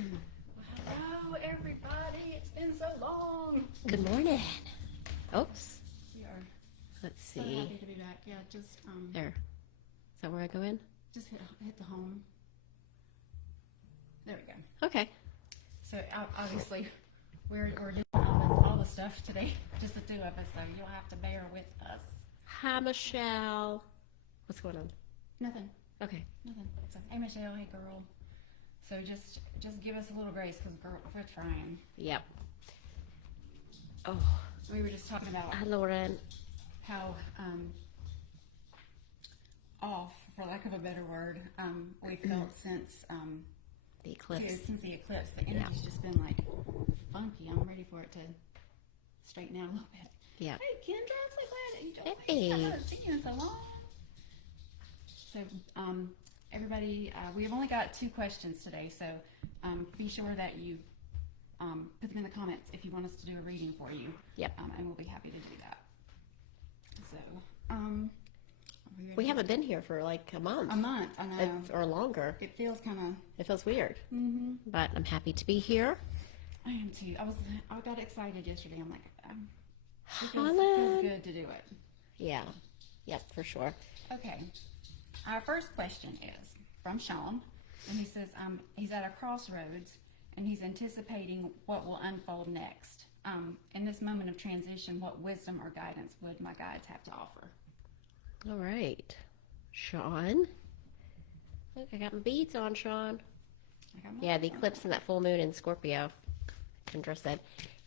Hello, everybody. It's been so long. Good morning. Oops. We are Let's so see. happy to be back. Yeah, just There. Is that where I go in? just hit the home. There we go. Okay. So obviously we're doing all the stuff today, just the two of us. So you'll have to bear with us. Hi, Michelle. What's going on? Nothing. Okay. Nothing. So hey, Michelle. Hey, girl. So just give us a little grace, because girl, we're trying. Yep. Oh. We were just talking about Hi, Lauren. how off, for lack of a better word, we felt since The eclipse. since the eclipse. The energy's just been like funky. I'm ready for it to straighten out a little bit. Yeah. Hey, Kendra, I'm so glad that you joined Hey. me. I haven't seen you in so long. So, everybody, we have only got 2 questions today, so be sure that you put them in the comments if you want us to do a reading for you. Yep. And we'll be happy to do that. So, We haven't been here for like a month. a month, I know. Or longer. It feels kind of. It feels weird. Mm-hmm. But I'm happy to be here. I am too. I got excited yesterday. I'm like, it Holland. feels good to do it. Yeah. Yep, for sure. Okay. Our first question is from Shaun, and he says he's at a crossroads and he's anticipating what will unfold next. In this moment of transition, what wisdom or guidance would my guides have to offer? All right. Shaun. Look, I got my beads on, Shaun. I got my Yeah, the phone. eclipse and that full moon in Scorpio. Kendra said.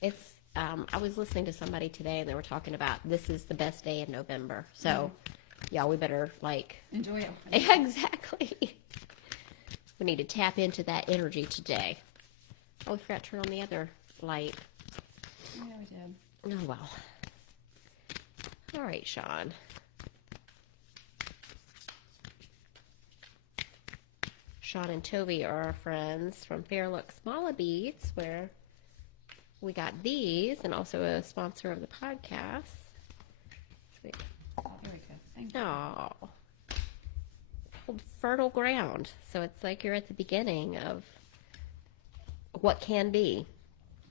It's, I was listening to somebody today and they were talking about this is the best day in November. So, yeah, we better Enjoy it. exactly. We need to tap into that energy today. Oh, we forgot to turn on the other light. Yeah, we did. Oh, well. All right, Shaun. Shaun and Toby are our friends from Fairlook Smala Beads, where we got these, and also a sponsor of the podcast. Sweet. Oh, very good. Thank you. Oh, fertile ground. So it's like you're at the beginning of what can be.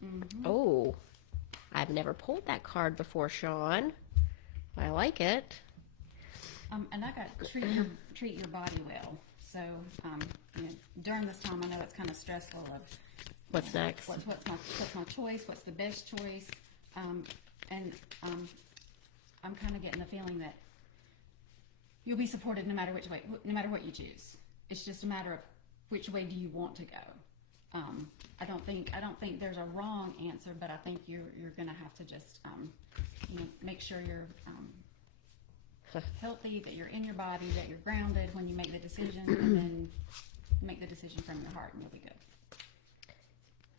Mm-hmm. Oh, I've never pulled that card before, Shaun. I like it. And I got treat your body well. So, during this time, I know it's kind of stressful of What's next? what's my choice, what's the best choice, and I'm kind of getting the feeling that you'll be supported no matter which way, no matter what you choose. It's just a matter of which way do you want to go. I don't think there's a wrong answer, but I think you're gonna have to just make sure you're healthy, that you're in your body, that you're grounded when you make the decision, and then make the decision from your heart, and you'll be good.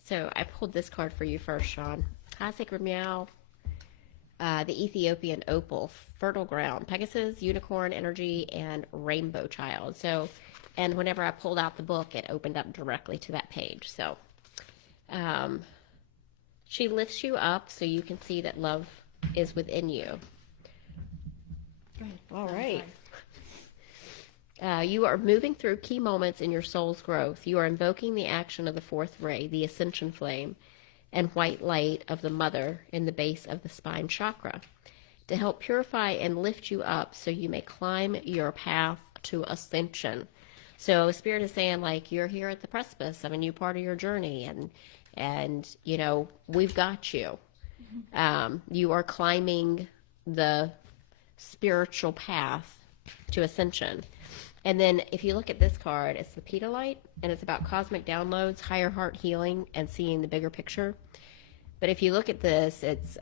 So I pulled this card for you first, Shaun. Hi, Sacredmeow. The Ethiopian Opal, Fertile Ground, Pegasus, Unicorn Energy, and Rainbow Child. So, and whenever I pulled out the book, it opened up directly to that page. So, she lifts you up so you can see that love is within you. Go ahead. All I'm right. sorry. You are moving through key moments in your soul's growth. You are invoking the action of the fourth ray, the ascension flame, and white light of the mother in the base of the spine chakra to help purify and lift you up so you may climb your path to ascension. So Spirit is saying, like, you're here at the precipice of a new part of your journey, and we've got you. You are climbing the spiritual path to ascension. And then if you look at this card, it's the pedalite, and it's about cosmic downloads, higher heart healing, and seeing the bigger picture. But if you look at this, it's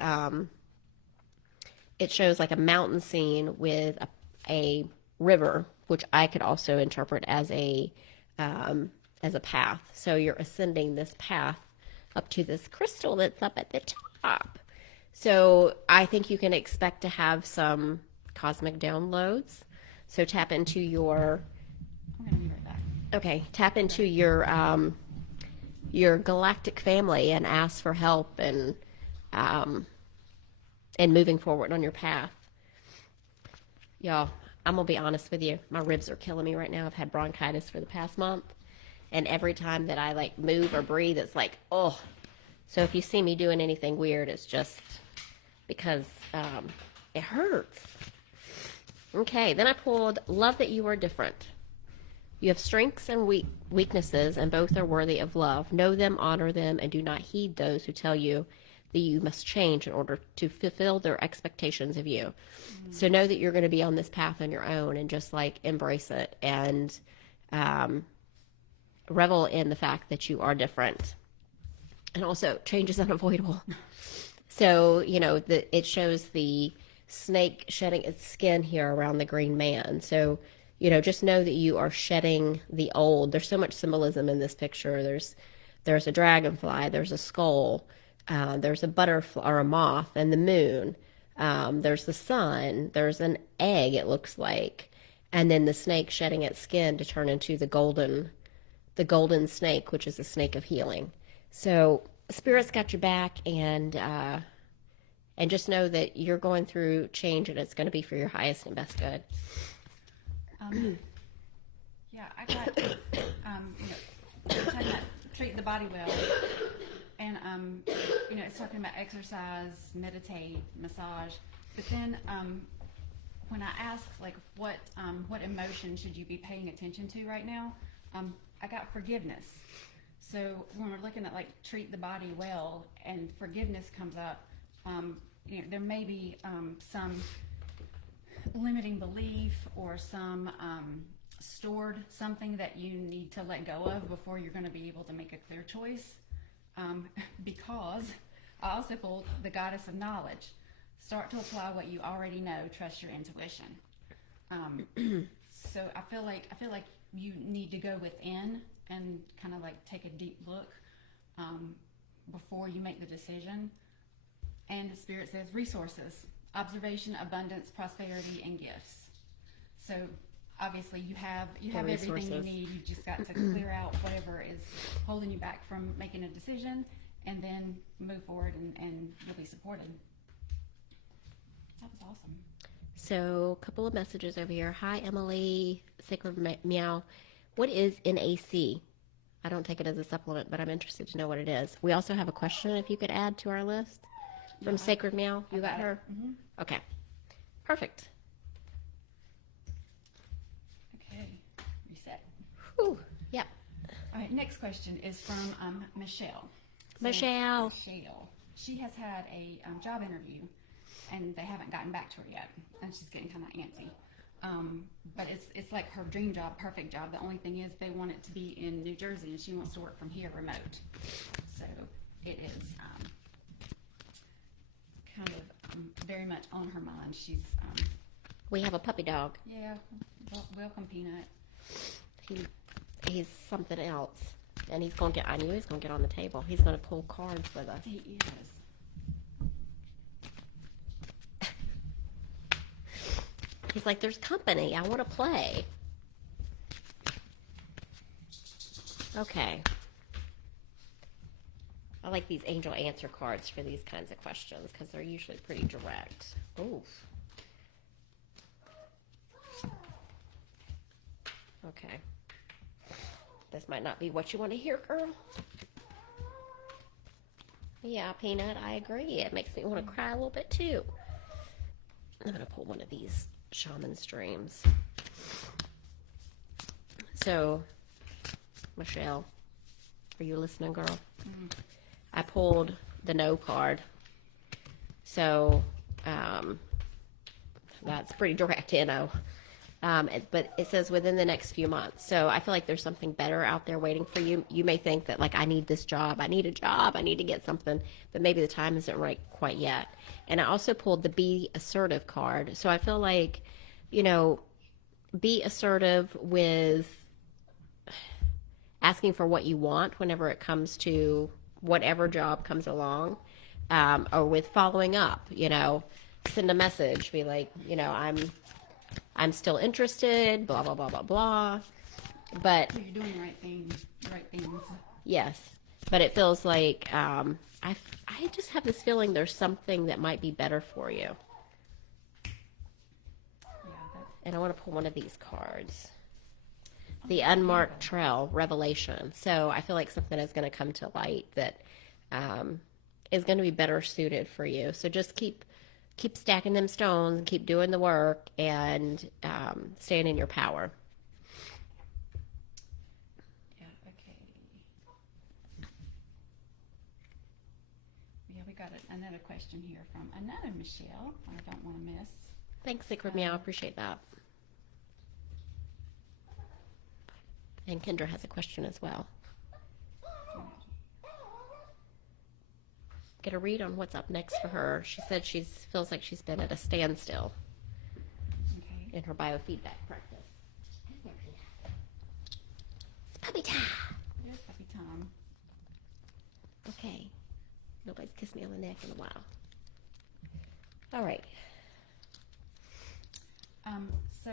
it shows like a mountain scene with a river, which I could also interpret as a path. So you're ascending this path up to this crystal that's up at the top. So I think you can expect to have some cosmic downloads. So tap into your, I'm gonna be right back. okay, tap into your galactic family and ask for help and moving forward on your path. Y'all, I'm gonna be honest with you. My ribs are killing me right now. I've had bronchitis for the past month, And every time that I like move or breathe, it's like, oh. So if you see me doing anything weird, it's just because it hurts. Okay, then I pulled Love That You Are Different. You have strengths and weaknesses, and both are worthy of love. Know them, honor them, and do not heed those who tell you that you must change in order to fulfill their expectations of you. Mm-hmm. So know that you're going to be on this path on your own, and just like embrace it and revel in the fact that you are different. And also, change is unavoidable. So, it shows the snake shedding its skin here around the green man. So, just know that you are shedding the old. There's so much symbolism in this picture. There's a dragonfly, there's a skull, there's a butterfly or a moth, and the moon. There's the sun, there's an egg, it looks like, and then the snake shedding its skin to turn into the golden snake, which is the snake of healing. So Spirit's got your back, and just know that you're going through change, and it's going to be for your highest and best good. Yeah, I got, talking about treat the body well, and, it's talking about exercise, meditate, massage, but then, when I ask, like, what emotion should you be paying attention to right now, I got forgiveness. So when we're looking at, like, treat the body well, and forgiveness comes up, there may be, some limiting belief or some stored something that you need to let go of before you're going to be able to make a clear choice, because I also pulled the goddess of knowledge. Start to apply what you already know. Trust your intuition. So I feel like you need to go within and kind of like take a deep look before you make the decision. And the Spirit says resources, observation, abundance, prosperity, and gifts. So obviously you have everything you need. You just got to clear out whatever is holding you back from making a decision, and then move forward, and you'll be supported. That was awesome. So a couple of messages over here. Hi, Emily, Sacredmeow. What is NAC? I don't take it as a supplement, but I'm interested to know what it is. We also have a question if you could add to our list from Sacredmeow. You got her? Mm-hmm. Okay. Perfect. Okay. Reset. Whew. Yep. All right. Next question is from Michelle. Michelle. She has had a job interview, and they haven't gotten back to her yet, and she's getting kind of antsy. But it's like her dream job, perfect job. The only thing is they want it to be in New Jersey, and she wants to work from here remote. So it is kind of very much on her mind. She's we have a puppy dog. Yeah, welcome Peanut. He's something else, and he's going to get. I knew he was going to get on the table. He's going to pull cards with us. He is. He's like, there's company. I want to play. Okay. I like these angel answer cards for these kinds of questions because they're usually pretty direct. Oof. Okay. This might not be what you want to hear, girl. Yeah, Peanut, I agree. It makes me want to cry a little bit too. I'm going to pull one of these shaman's dreams. So, Michelle, are you listening, girl? Mm-hmm. I pulled the no card. So, that's pretty direct, but it says within the next few months. So I feel like there's something better out there waiting for you. You may think that, like, I need this job. I need a job. I need to get something. But maybe the time isn't right quite yet. And I also pulled the be assertive card. So I feel like, be assertive with asking for what you want whenever it comes to whatever job comes along, or with following up, send a message, be like, I'm still interested, blah, blah, blah, blah, blah. But you're doing the right things. Yes. But it feels like, I just have this feeling there's something that might be better for you. Yeah, and I want to pull one of these cards. The Unmarked Trail, Revelation. So I feel like something is going to come to light that is going to be better suited for you. So just keep stacking them stones and keep doing the work and staying in your power. Yeah, okay. Yeah, we got another question here from another Michelle. I don't want to miss. Thanks, Sacredmeow. I appreciate that. And Kendra has a question as well. Get a read on what's up next for her. She said she feels like she's been at a standstill in her biofeedback practice. It's puppy time. It is puppy time. Okay. Nobody's kissed me on the neck in a while. All right. So,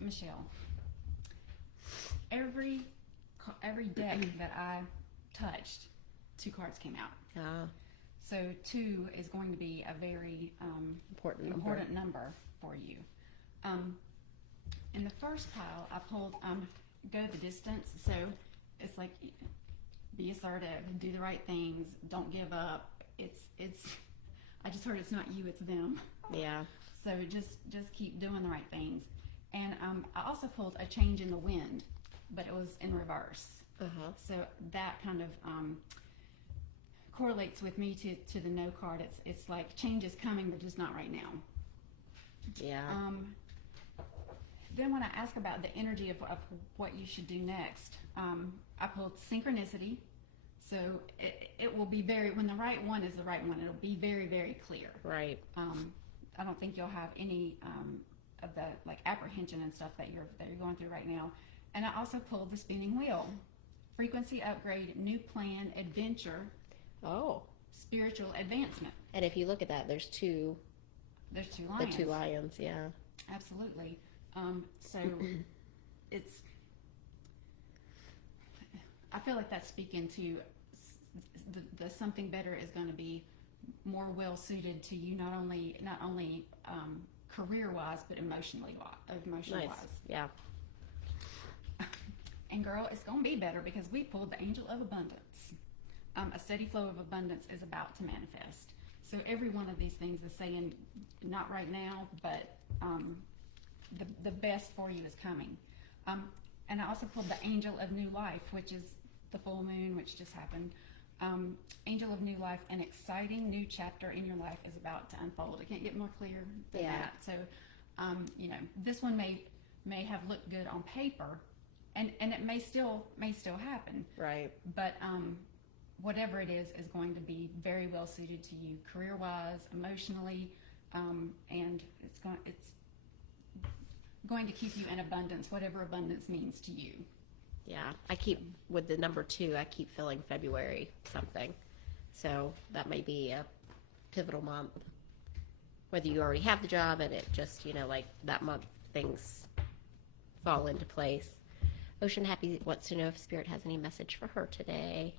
Michelle, every deck that I touched, 2 cards came out. So 2 is going to be a very important number for you. In the first pile, I pulled go the distance. So it's like be assertive, do the right things, don't give up. It's. I just heard it's not you, it's them. Yeah. So just keep doing the right things. And I also pulled a change in the wind, but it was in reverse. So that kind of correlates with me to the no card. It's like change is coming, but just not right now. Yeah. Then when I ask about the energy of what you should do next, I pulled synchronicity. So it will be when the right one is the right one, it'll be very, very clear. Right. I don't think you'll have any of the like apprehension and stuff that you're going through right now. And I also pulled the spinning wheel, frequency upgrade, new plan, adventure. Oh. Spiritual advancement. And if you look at that, there's 2. There's 2 lions. The 2 lions, yeah. Absolutely. So it's. I feel like that's speaking to the something better is going to be more well suited to you, not only career wise, but emotionally Nice. wise. Yeah. And girl, it's going to be better because we pulled the Angel of Abundance. A steady flow of abundance is about to manifest. So every one of these things is saying, not right now, but the best for you is coming. And I also pulled the Angel of New Life, which is the full moon, which just happened. Angel of New Life, an exciting new chapter in your life is about to unfold. It can't get more clear than that. So, this one may have looked good on paper, and it may still happen. Right. But whatever it is going to be very well suited to you, career-wise, emotionally, and it's going to keep you in abundance, whatever abundance means to you. Yeah, with the number 2, I keep feeling February something. So that may be a pivotal month. Whether you already have the job and it just, like that month things fall into place. Oceanhappy wants to know if Spirit has any message for her today.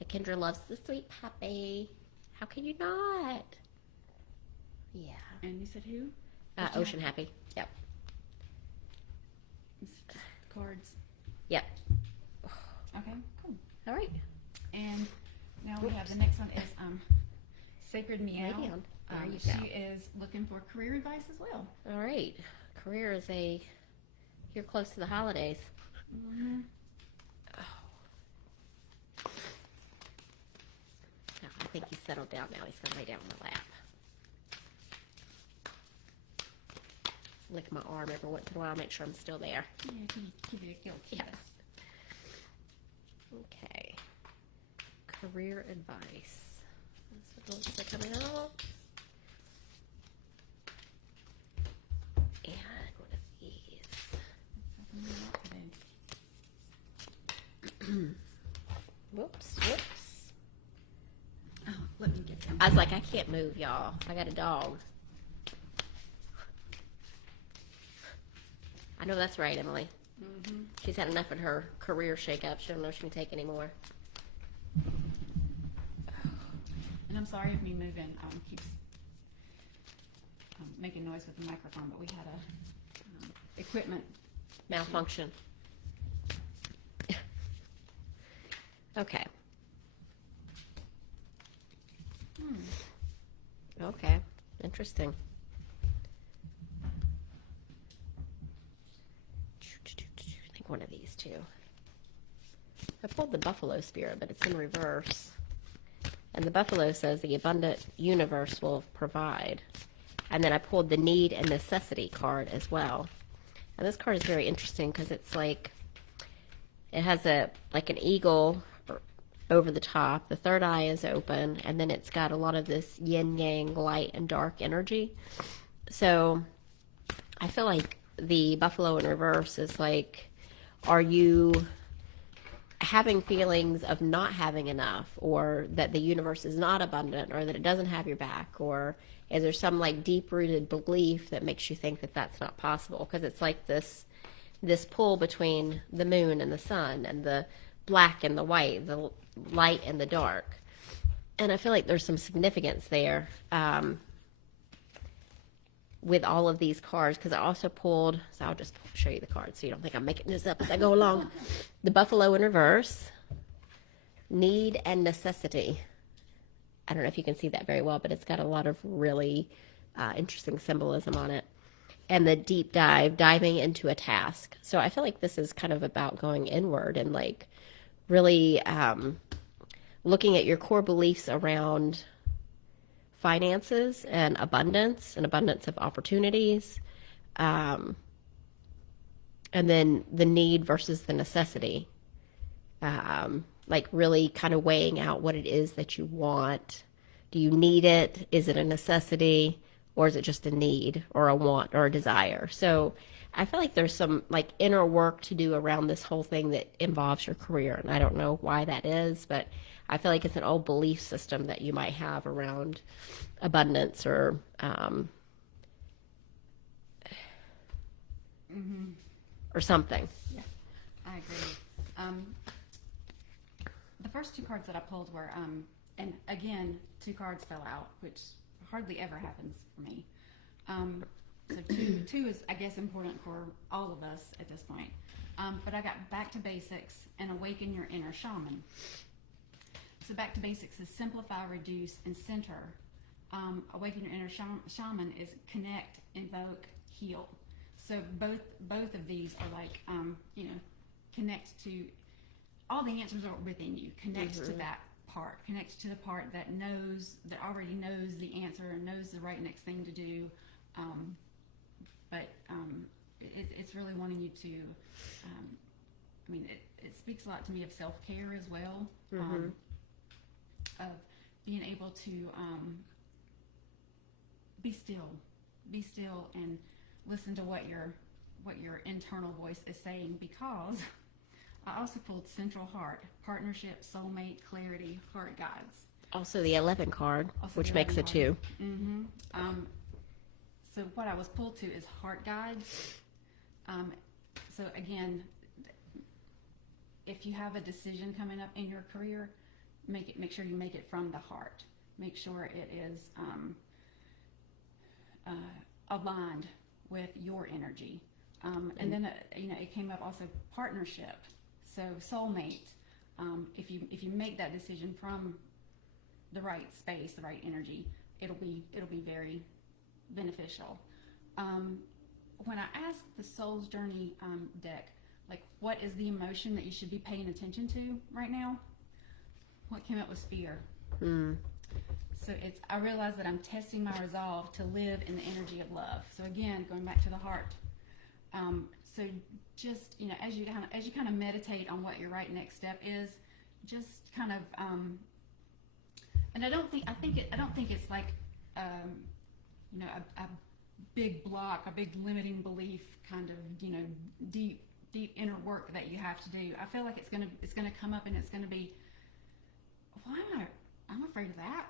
And Kendra loves the sweet puppy. How can you not? Yeah. And you said who? Oceanhappy. Yep. Cards. Yep. Okay, cool. All right. And now we have the next one is Sacredmeow. There you go. She is looking for career advice as well. All right. Career is you're close to the holidays. Mm-hmm. Oh. No, I think he's settled down now. He's going to lay down on my lap. Lick my arm every once in a while, make sure I'm still there. Yeah, give you a kill kiss. Yes. Okay. Career advice. That's what looks like coming out. And one of these. Whoops. Oh, let me get them. I was like, I can't move, y'all. I got a dog. I know that's right, Emily. Mm-hmm. She's had enough of her career shakeup. She don't know she can take anymore. And I'm sorry if me moving keeps making noise with the microphone, but we had a equipment Malfunction. Okay. Okay. Interesting. I think one of these two. I pulled the Buffalo Spirit, but it's in reverse. And the Buffalo says the abundant universe will provide. And then I pulled the Need and Necessity card as well. And this card is very interesting because it's like, it has an eagle over the top. The third eye is open, and then it's got a lot of this yin-yang, light and dark energy. So I feel like the Buffalo in reverse is like, are you having feelings of not having enough, or that the universe is not abundant, or that it doesn't have your back, or is there some like deep-rooted belief that makes you think that that's not possible? Because it's like this pull between the moon and the sun, and the black and the white, the light and the dark. And I feel like there's some significance there with all of these cards, because I also pulled, so I'll just show you the cards so you don't think I'm making this up as I go along. The Buffalo in reverse, Need and Necessity. I don't know if you can see that very well, but it's got a lot of really interesting symbolism on it. And the Deep Dive, diving into a task. So I feel like this is kind of about going inward and like really looking at your core beliefs around finances and abundance of opportunities. And then the need versus the necessity. Like really kind of weighing out what it is that you want. Do you need it? Is it a necessity? Or is it just a need or a want or a desire? So I feel like there's some like inner work to do around this whole thing that involves your career. And I don't know why that is, but I feel like it's an old belief system that you might have around abundance or or something. Yeah, I agree. The first two cards that I pulled were, and again, two cards fell out, which hardly ever happens for me. So two is, I guess, important for all of us at this point. But I got Back to Basics and Awaken Your Inner Shaman. So Back to Basics is simplify, reduce, and center. Awaken Your Inner Shaman is connect, invoke, heal. So both of these are like, connect to, all the answers are within you. Connect to that part. Connect to the part that already knows the answer and knows the right next thing to do. But it's really wanting you to, it speaks a lot to me of self-care as well, of being able to be still and listen to what your internal voice is saying, because I also pulled Central Heart, Partnership, Soulmate, Clarity, Heart Guides. Also the 11 card, which makes it 2. So what I was pulled to is Heart Guides. So again, if you have a decision coming up in your career, make sure you make it from the heart. Make sure it is aligned with your energy. And then it came up also partnership. So soulmate. If you make that decision from the right space, the right energy, it'll be very beneficial. When I asked the Soul's Journey deck, like, what is the emotion that you should be paying attention to right now? What came up was fear. So I realized that I'm testing my resolve to live in the energy of love. So again, going back to the heart. So just, as you kind of meditate on what your right next step is, just kind of, and I don't think it's like, a big block, a big limiting belief kind of, deep inner work that you have to do. I feel like it's gonna come up and it's gonna be, I'm afraid of that.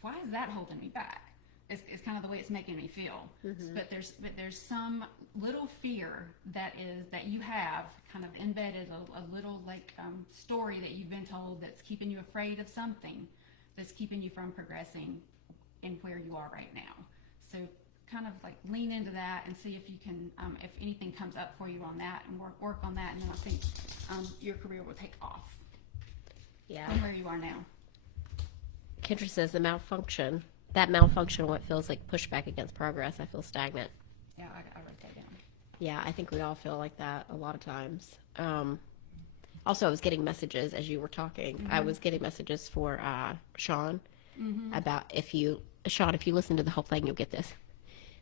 Why is that holding me back? It's kind of the way it's making me feel. But there's some little fear that you have kind of embedded, a little like story that you've been told that's keeping you afraid of something, that's keeping you from progressing in where you are right now. So kind of like lean into that and see if you can, if anything comes up for you on that, and work on that, and then I think your career will take off. Yeah. From where you are now. Kendra says that malfunction, what feels like pushback against progress. I feel stagnant. Yeah, I wrote that down. Yeah, I think we all feel like that a lot of times. Also, I was getting messages as you were talking. Mm-hmm. I was getting messages for Shaun Mm-hmm. about Shaun, if you listen to the whole thing, you'll get this.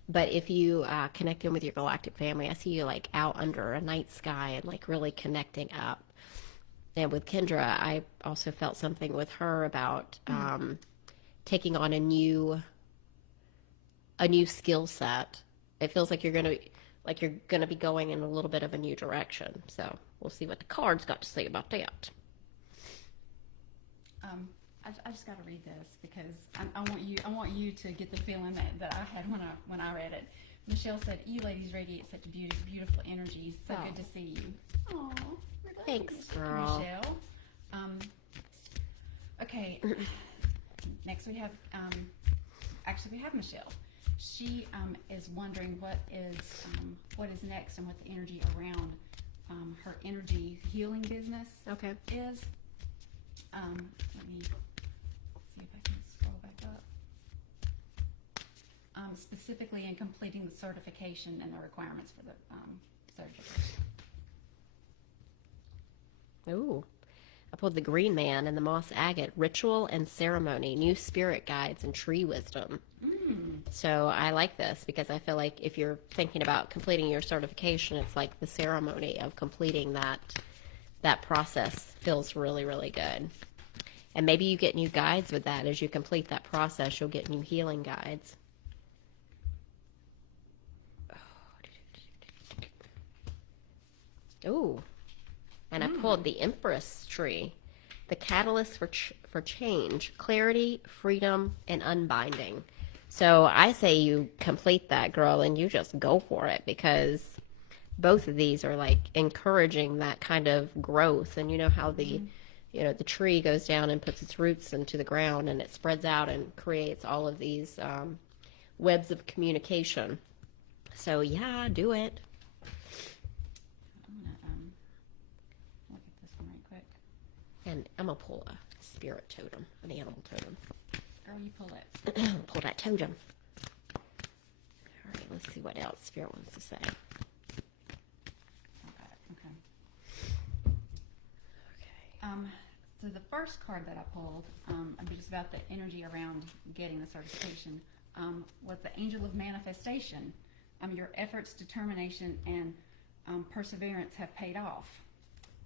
But if you connect in with your galactic family, I see you like out under a night sky and like really connecting up. And with Kendra, I also felt something with her about taking on a new skill set. It feels like you're gonna be going in a little bit of a new direction. So we'll see what the cards got to say about that. I just got to read this because I want you to get the feeling that I had when I read it. Michelle said, "You ladies radiate such beautiful energy. So good to see you." Aw, thanks, girl. Michelle. Okay. Next we have we have Michelle. She is wondering what is next and what the energy around her energy healing business Okay. is. Let me see if I can scroll back up. Specifically in completing the certification and the requirements for the certification. Ooh. I pulled the Green Man and the Moss Agate, Ritual and Ceremony, New Spirit Guides, and Tree Wisdom. So I like this because I feel like if you're thinking about completing your certification, it's like the ceremony of completing that process feels really, really good. And maybe you get new guides with that. As you complete that process, you'll get new healing guides. Ooh. And I pulled the Empress tree, the catalyst for change, clarity, freedom, and unbinding. So I say you complete that, girl, and you just go for it, because both of these are like encouraging that kind of growth. And you know how the tree goes down and puts its roots into the ground, and it spreads out and creates all of these webs of communication. So yeah, do it. And I'm going to pull a spirit totem, an animal totem. Girl, you pull it. Pull that totem. All right, let's see what else Spirit wants to say. Okay. So the first card that I pulled, just about the energy around getting the certification, was the Angel of Manifestation. Your efforts, determination, and perseverance have paid off.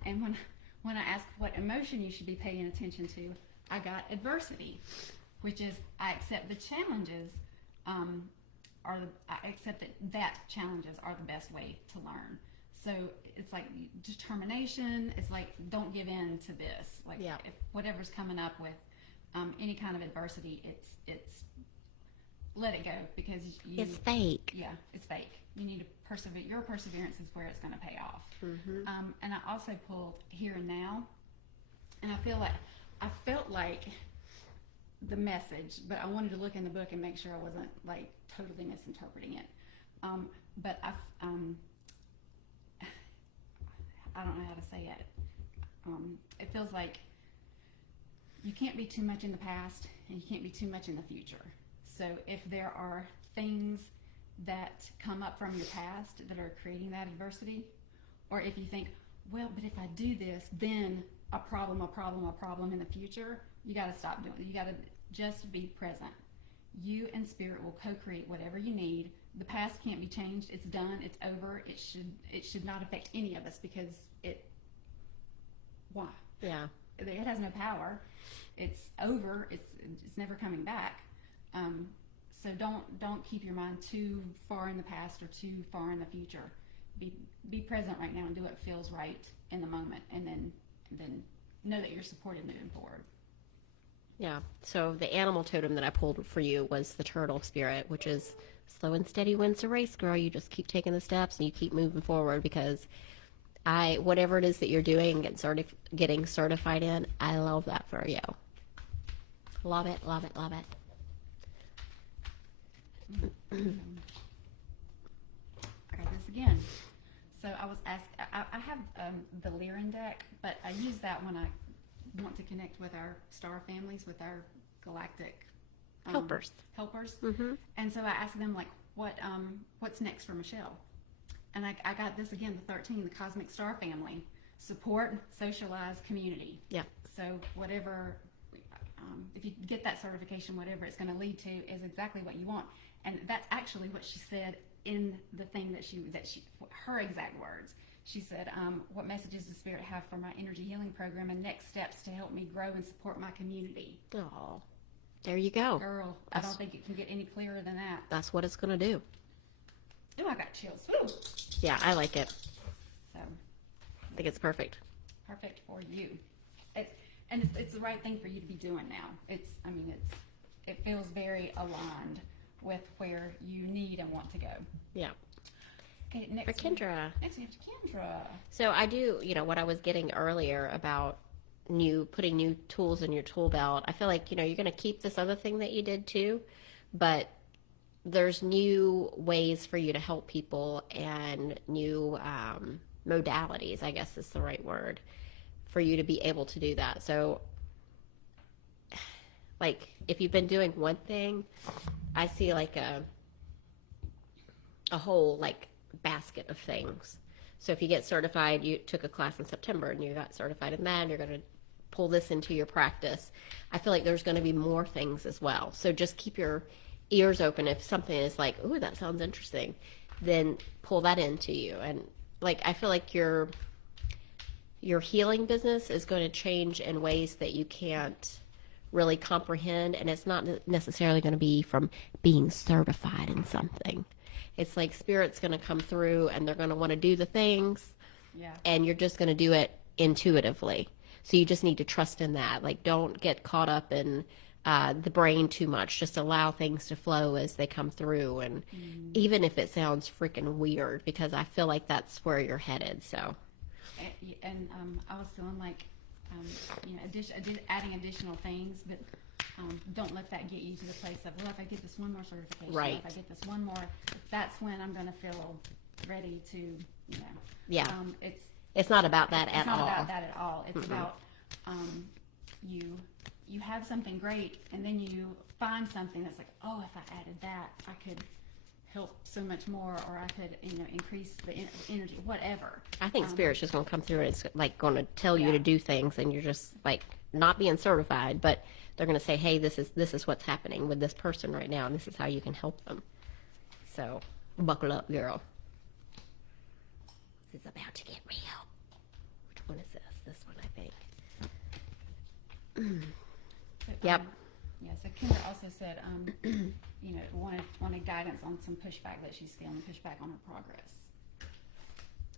And when I asked what emotion you should be paying attention to, I got adversity, which is I accept the challenges I accept that challenges are the best way to learn. So it's like determination. It's like, don't give in to this. Like, if whatever's coming up with any kind of adversity, it's let it go, because it's fake. Yeah, it's fake. You need to persevere. Your perseverance is where it's going to pay off. Mm-hmm. And I also pulled Here and Now, and I felt like the message, but I wanted to look in the book and make sure I wasn't like totally misinterpreting it. But I don't know how to say it. It feels like you can't be too much in the past and you can't be too much in the future. So if there are things that come up from your past that are creating that adversity, or if you think, well, but if I do this, then a problem in the future, you got to stop doing it. You got to just be present. You and Spirit will co-create whatever you need. The past can't be changed. It's done. It's over. It should not affect any of us, because why? Yeah. It has no power. It's over. It's never coming back. So don't keep your mind too far in the past or too far in the future. Be present right now and do what feels right in the moment, and then know that you're supported moving forward. Yeah. So the animal totem that I pulled for you was the turtle spirit, which is slow and steady wins the race, girl. You just keep taking the steps and you keep moving forward, because whatever it is that you're doing and getting certified in, I love that for you. Love it, love it, love it. I got this again. So I was asked, I have the Lyran deck, but I use that when I want to connect with our star families, with our galactic Helpers. Mm-hmm. And so I asked them, like, what's next for Michelle? And I got this again, the 13, the cosmic star family. Support, socialize, community. Yeah. So whatever, if you get that certification, whatever it's going to lead to is exactly what you want. And that's actually what she said in the thing that she her exact words. She said, what messages does Spirit have for my energy healing program and next steps to help me grow and support my community? Oh, there you go. Girl, I don't think it can get any clearer than that. That's what it's going to do. Ooh, I got chills. Ooh. Yeah, I like it. So, I think it's perfect. Perfect for you. And it's the right thing for you to be doing now. It feels very aligned with where you need and want to go. Yeah. Okay, next For Kendra. Next we have Kendra. So I do, what I was getting earlier about putting new tools in your tool belt. I feel like, you're going to keep this other thing that you did too, but there's new ways for you to help people and new modalities, I guess is the right word, for you to be able to do that. So, like, if you've been doing one thing, I see like a whole like basket of things. So if you get certified, you took a class in September and you got certified in that, and you're going to pull this into your practice. I feel like there's going to be more things as well. So just keep your ears open. If something is like, ooh, that sounds interesting, then pull that into you. And like, I feel like your healing business is going to change in ways that you can't really comprehend. And it's not necessarily going to be from being certified in something. It's like Spirit's going to come through and they're going to want to do the things. Yeah. And you're just going to do it intuitively. So you just need to trust in that. Like, don't get caught up in the brain too much. Just allow things to flow as they come through. And even if it sounds freaking weird, because I feel like that's where you're headed. So. And I was feeling like, adding additional things, but don't let that get you to the place of, well, if I get this one more certification, right. If I get this one more, that's when I'm going to feel ready to, Yeah. It's not about that at all. It's not about that at all. It's about you have something great, and then you find something that's like, oh, if I added that, I could help so much more, or I could, increase the energy, whatever. I think Spirit's just going to come through and it's like going to tell you to do things, and you're just like not being certified, but they're going to say, hey, this is what's happening with this person right now, and this is how you can help them. So buckle up, girl. This is about to get real. Which one is this? This one, I think. Yep. Yeah, so Kendra also said, wanted guidance on some pushback that she's feeling, pushback on her progress.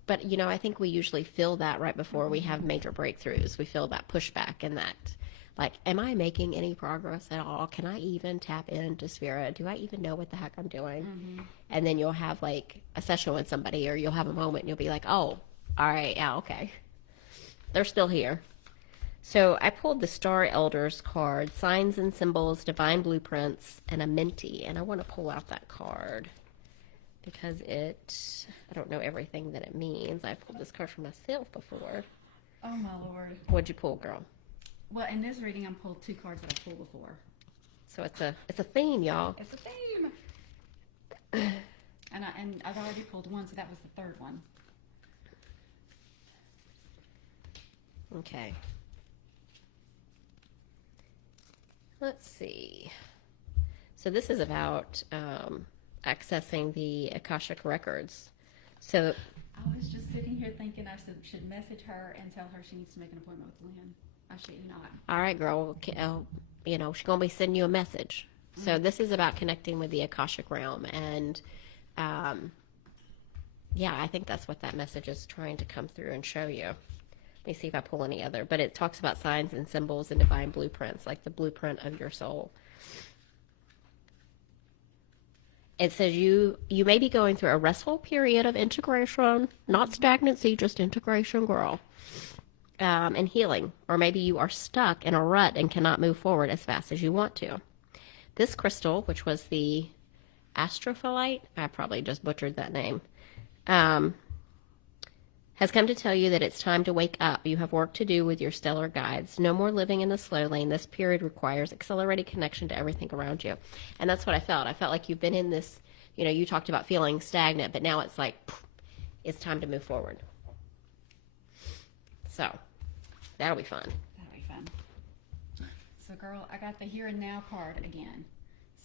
But, I think we usually feel that right before we have major breakthroughs. We feel that pushback and that, like, am I making any progress at all? Can I even tap into Spirit? Do I even know what the heck I'm doing? Mm-hmm. And then you'll have, like, a session with somebody, or you'll have a moment and you'll be like, oh, all right, yeah, okay. They're still here. So I pulled the Star Elders card, Signs and Symbols, Divine Blueprints, and a Minty. And I want to pull out that card because I don't know everything that it means. I pulled this card for myself before. Oh, my Lord. What'd you pull, girl? Well, in this reading, I pulled two cards that I pulled before. So it's a theme, y'all. It's a theme. and I've already pulled one, so that was the third one. Okay. Let's see. So this is about accessing the Akashic records. So I was just sitting here thinking I should message her and tell her she needs to make an appointment with Lynn. I shit you not. All right, girl. She's going to be sending you a message. Mm-hmm. So this is about connecting with the Akashic realm. And, I think that's what that message is trying to come through and show you. Let me see if I pull any other. But it talks about signs and symbols and divine blueprints, like the blueprint of your soul. It says you may be going through a restful period of integration, not stagnancy, just integration, girl, and healing. Or maybe you are stuck in a rut and cannot move forward as fast as you want to. This crystal, which was the astrophyllite, I probably just butchered that name, has come to tell you that it's time to wake up. You have work to do with your stellar guides. No more living in the slow lane. This period requires accelerated connection to everything around you. And that's what I felt. I felt like you've been in this, you talked about feeling stagnant, but now it's like, it's time to move forward. So, that'll be fun. That'll be fun. So, girl, I got the here and now card again.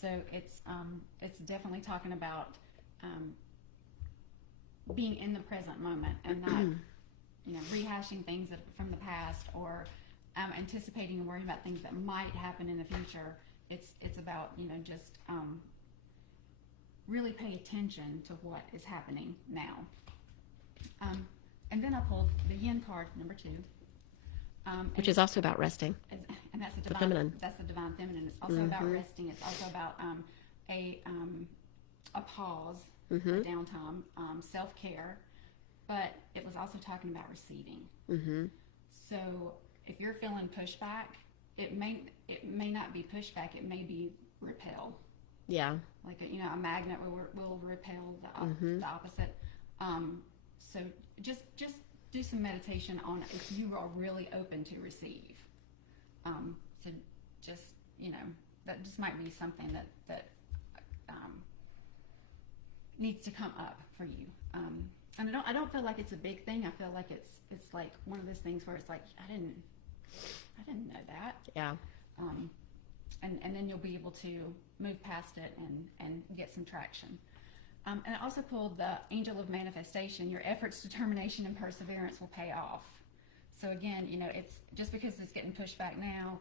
So it's definitely talking about being in the present moment and not, rehashing things from the past or anticipating and worrying about things that might happen in the future. It's about, just really pay attention to what is happening now. And then I pulled the yin card, number 2. Which is also about resting. And that's the divine feminine. That's the divine feminine. It's also about resting. It's also about a pause, a downtime, self-care. But it was also talking about receiving. Mm-hmm. So if you're feeling pushback, it may not be pushback. It may be repel. Yeah. Like a magnet will repel the opposite. So just do some meditation on if you are really open to receive. So just, that just might be something that needs to come up for you. And I don't feel like it's a big thing. I feel like it's like one of those things where it's like, I didn't know that. Yeah. And then you'll be able to move past it and get some traction. And I also pulled the Angel of Manifestation. Your efforts, determination, and perseverance will pay off. So again, it's just because it's getting pushed back now,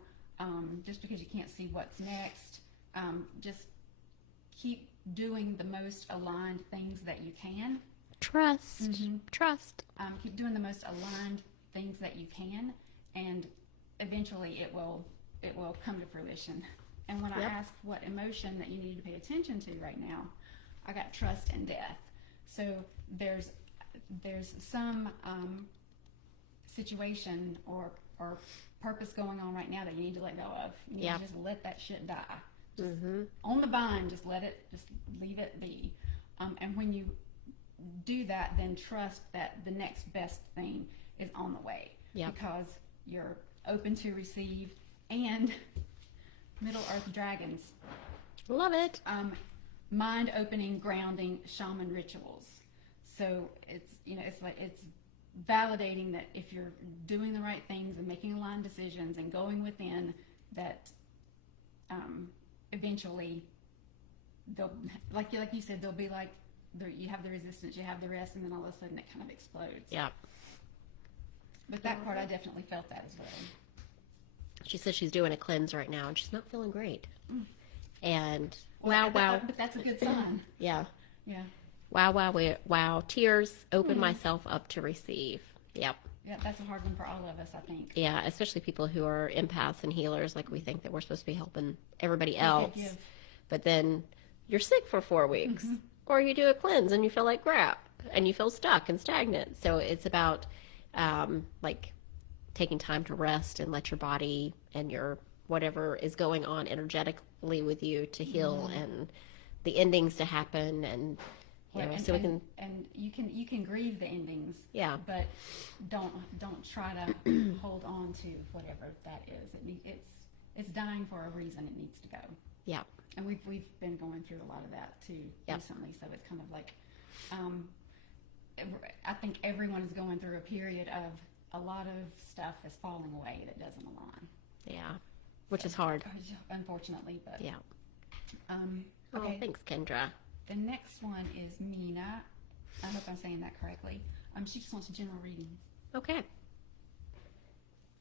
just because you can't see what's next, just keep doing the most aligned things that you can. Trust. Trust. Keep doing the most aligned things that you can, and eventually it will come to fruition. And when I asked what emotion that you need to pay attention to right now, I got trust and death. So there's some situation or purpose going on right now that you need to let go of. You need to just let that shit die. Just on the vine, just leave it be. And when you do that, then trust that the next best thing is on the way. Because you're open to receive. And Middle Earth dragons. Love it. Mind-opening, grounding shaman rituals. So it's validating that if you're doing the right things and making aligned decisions and going within, that eventually they'll, like you said, they'll be like, you have the resistance, you have the rest, and then all of a sudden it kind of explodes. Yeah. But that part, I definitely felt that as well. She says she's doing a cleanse right now, and she's not feeling great. And wow. But that's a good sign. Yeah. Yeah. Wow. Tears, open myself up to receive. Yep. Yeah, that's a hard one for all of us, I think. Yeah, especially people who are empaths and healers. Like, we think that we're supposed to be helping everybody else. But then you're sick for 4 weeks. Or you do a cleanse and you feel like crap. And you feel stuck and stagnant. So it's about, taking time to rest and let your body and your whatever is going on energetically with you to heal and the endings to happen and we can and you can grieve the endings, but don't try to hold on to whatever that is. It's dying for a reason. It needs to go. And we've been going through a lot of that too recently, so it's kind of like I think everyone is going through a period of a lot of stuff is falling away that doesn't align. Which is hard. Unfortunately, but Okay. Thanks, Kendra. The next one is Mina. I hope I'm saying that correctly. She just wants a general reading. Okay.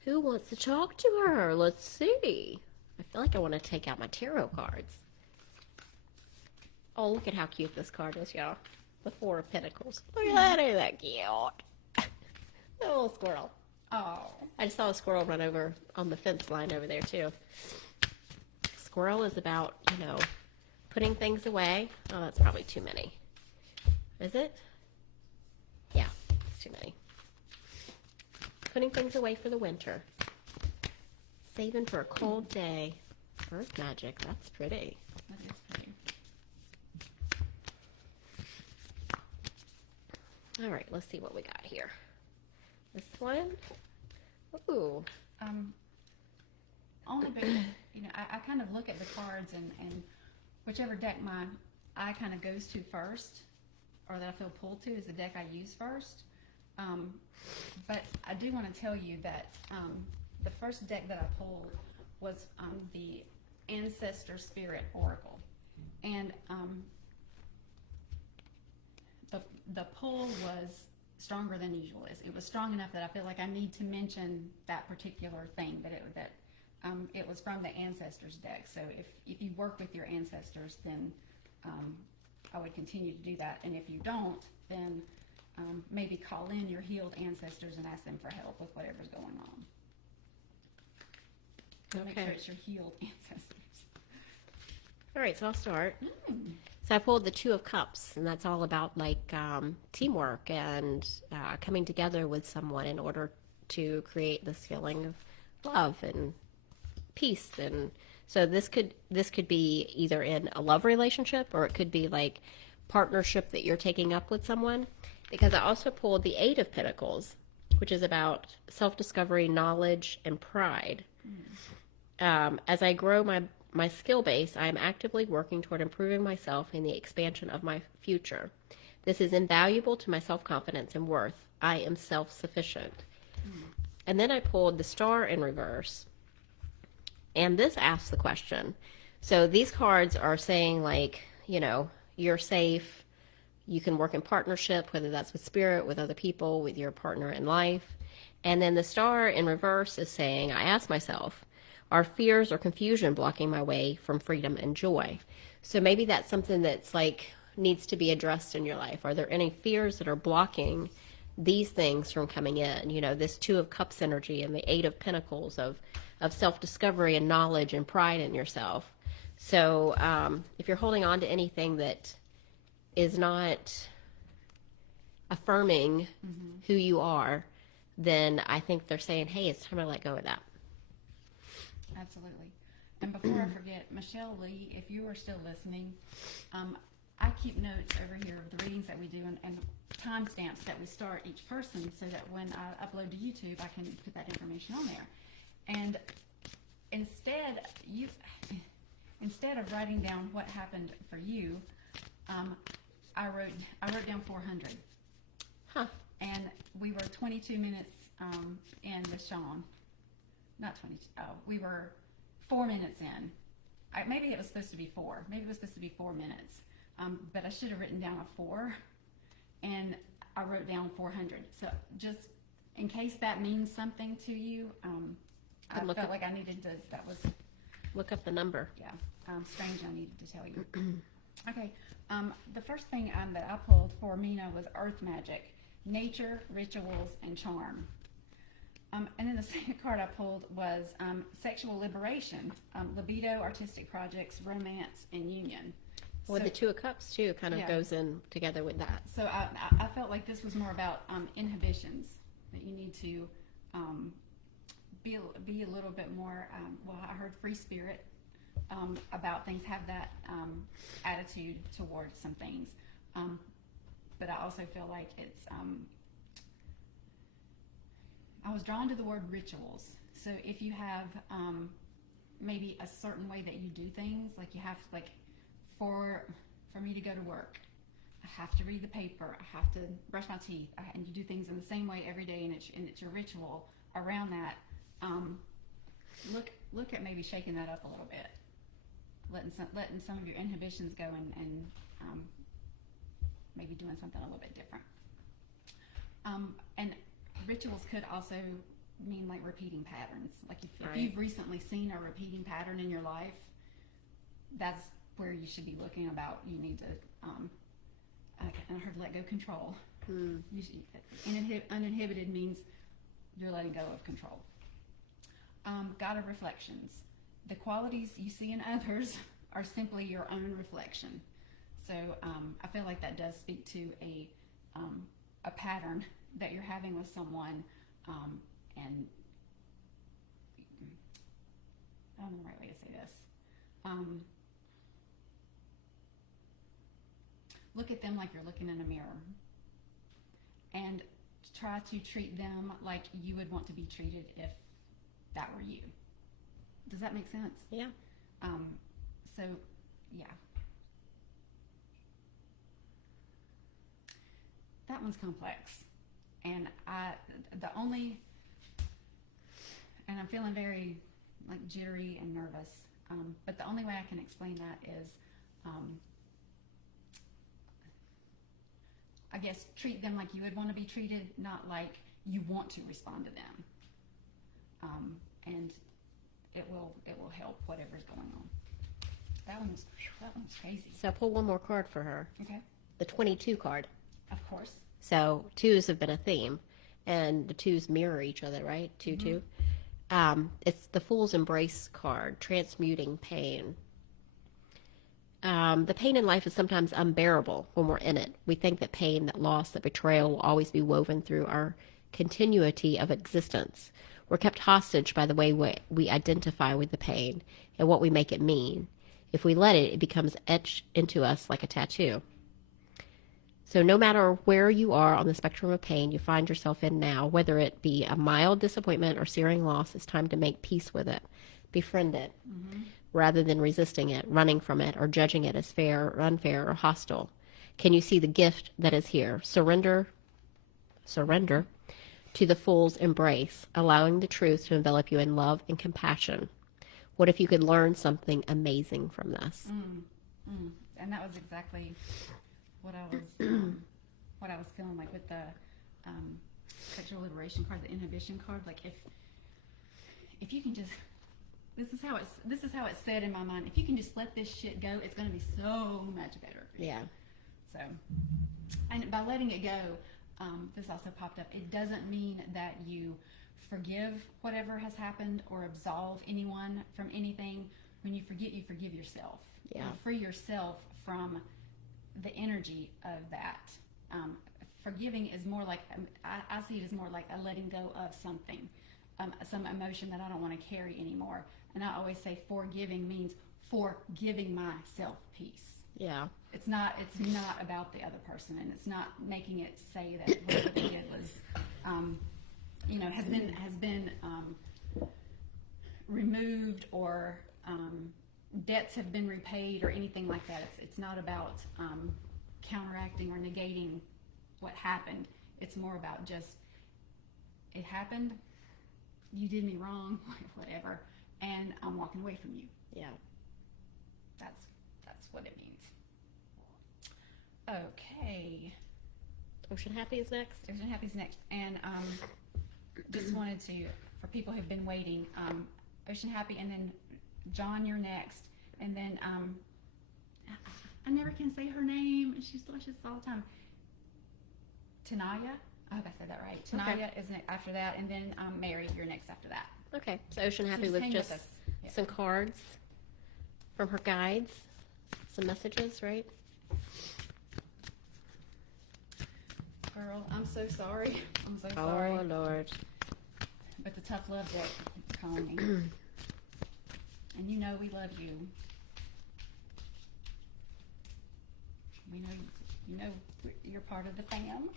Who wants to talk to her? Let's see. I feel like I want to take out my tarot cards. Oh, look at how cute this card is, y'all. The 4 of Pentacles. Look at that. Ain't that cute? A little squirrel. Oh. I just saw a squirrel run over on the fence line over there, too. Squirrel is about, putting things away. Oh, that's probably too many. Is it? Yeah, it's too many. Putting things away for the winter. Saving for a cold day. Earth magic. That's pretty. That is pretty. All right, let's see what we got here. This one. Ooh. Only because, I kind of look at the cards and whichever deck my eye kind of goes to first, or that I feel pulled to, is the deck I use first. But I do want to tell you that the first deck that I pulled was the Ancestor Spirit Oracle. And the pull was stronger than usual. It was strong enough that I feel like I need to mention that particular thing, that it was from the Ancestors deck. So if you work with your ancestors, then I would continue to do that. And if you don't, then maybe call in your healed ancestors and ask them for help with whatever's going on. So make sure it's your healed ancestors. All right, so I'll start. So I pulled the Two of Cups, and that's all about like teamwork and coming together with someone in order to create this feeling of love and peace. And so this could be either in a love relationship, or it could be like partnership that you're taking up with someone. Because I also pulled the Eight of Pentacles, which is about self-discovery, knowledge, and pride. As I grow my skill base, I am actively working toward improving myself and the expansion of my future. This is invaluable to my self-confidence and worth. I am self-sufficient. And then I pulled the Star in reverse. And this asks the question. So these cards are saying, like, you're safe. You can work in partnership, whether that's with spirit, with other people, with your partner in life. And then the Star in reverse is saying, I ask myself, are fears or confusion blocking my way from freedom and joy? So maybe that's something that's like needs to be addressed in your life. Are there any fears that are blocking these things from coming in? This Two of Cups energy and the Eight of Pentacles of self-discovery and knowledge and pride in yourself. So if you're holding on to anything that is not affirming who you are, then I think they're saying, hey, it's time to let go of that. Absolutely. And before I forget, Michelle Lee, if you are still listening, I keep notes over here of the readings that we do and timestamps that we start each person, so that when I upload to YouTube, I can put that information on there. And instead of writing down what happened for you, I wrote down 400. Huh. And we were 22 minutes in with Shaun. Not 22. Oh, we were 4 minutes in. Maybe it was supposed to be 4. Maybe it was supposed to be 4 minutes. But I should have written down a 4, and I wrote down 400. So just in case that means something to you, I felt like I needed to. That was look up the number. Yeah, strange. I needed to tell you. Okay. The first thing that I pulled for Mina was Earth Magic, Nature, Rituals, and Charm. And then the second card I pulled was Sexual Liberation, Libido, Artistic Projects, Romance, and Union. Well, the Two of Cups, too, kind of goes in together with that. So I felt like this was more about inhibitions, that you need to be a little bit more, I heard free spirit about things, have that attitude towards some things. But I also feel like it's... I was drawn to the word rituals. So if you have maybe a certain way that you do things, like you have, like for me to go to work, I have to read the paper, I have to brush my teeth, and you do things in the same way every day, and it's your ritual around that. Look at maybe shaking that up a little bit, letting some of your inhibitions go, and maybe doing something a little bit different. And rituals could also mean like repeating patterns. Like if you've recently seen a repeating pattern in your life, that's where you should be looking about. You need to, I heard let go control. Uninhibited means you're letting go of control. God of Reflections. The qualities you see in others are simply your own reflection. So I feel like that does speak to a pattern that you're having with someone, and I don't know the right way to say this. Look at them like you're looking in a mirror, and try to treat them like you would want to be treated if that were you. Does that make sense? Yeah. So, yeah. That one's complex. And and I'm feeling very like jittery and nervous. But the only way I can explain that is, I guess, treat them like you would want to be treated, not like you want to respond to them. And it will help whatever's going on. That one's crazy. So pull one more card for her. Okay. The 22 card. Of course. So twos have been a theme, and the twos mirror each other, right? 2, 2. It's the Fool's Embrace card, transmuting pain. The pain in life is sometimes unbearable when we're in it. We think that pain, that loss, that betrayal will always be woven through our continuity of existence. We're kept hostage by the way we identify with the pain and what we make it mean. If we let it, it becomes etched into us like a tattoo. So no matter where you are on the spectrum of pain you find yourself in now, whether it be a mild disappointment or searing loss, it's time to make peace with it. Befriend it, rather than resisting it, running from it, or judging it as fair or unfair or hostile. Can you see the gift that is here? Surrender to the Fool's Embrace, allowing the truth to envelop you in love and compassion. What if you could learn something amazing from this? And that was exactly what I was feeling like with the sexual liberation card, the inhibition card. Like if you can just, this is how it's said in my mind. If you can just let this shit go, it's going to be so much better for you. Yeah. So, and by letting it go, this also popped up. It doesn't mean that you forgive whatever has happened or absolve anyone from anything. When you forgive yourself. Yeah. You free yourself from the energy of that. Forgiving is more like, I see it as more like a letting go of something, some emotion that I don't want to carry anymore. And I always say forgiving means forgiving myself peace. Yeah. It's not about the other person, and it's not making it say that what they did was, has been removed, or debts have been repaid, or anything like that. It's not about counteracting or negating what happened. It's more about just, it happened, you did me wrong, whatever, and I'm walking away from you. Yeah. That's what it means. Okay. Oceanhappy is next. Oceanhappy's next. And just wanted to, for people who've been waiting, Oceanhappy, and then John, you're next. And then I never can say her name. She's delicious all the time. Tinayah. I hope I said that right. Tinayah is after that, and then Mary, you're next after that. Okay. So Oceanhappy So with hang just with us. Yeah. some cards from her guides, some messages, right? Girl, I'm so sorry. I'm so sorry. Oh, Lord. But the tough love deck is calling me. And you know we love you. We know you're part of the fam.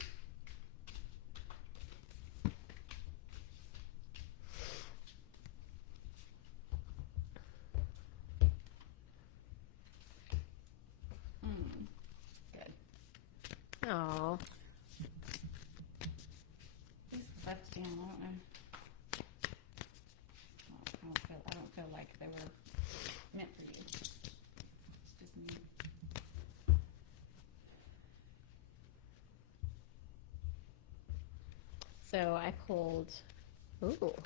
Good. Oh. These left down. I don't know. I don't feel like they were meant for you. It's just me. So I pulled. Ooh. Oh,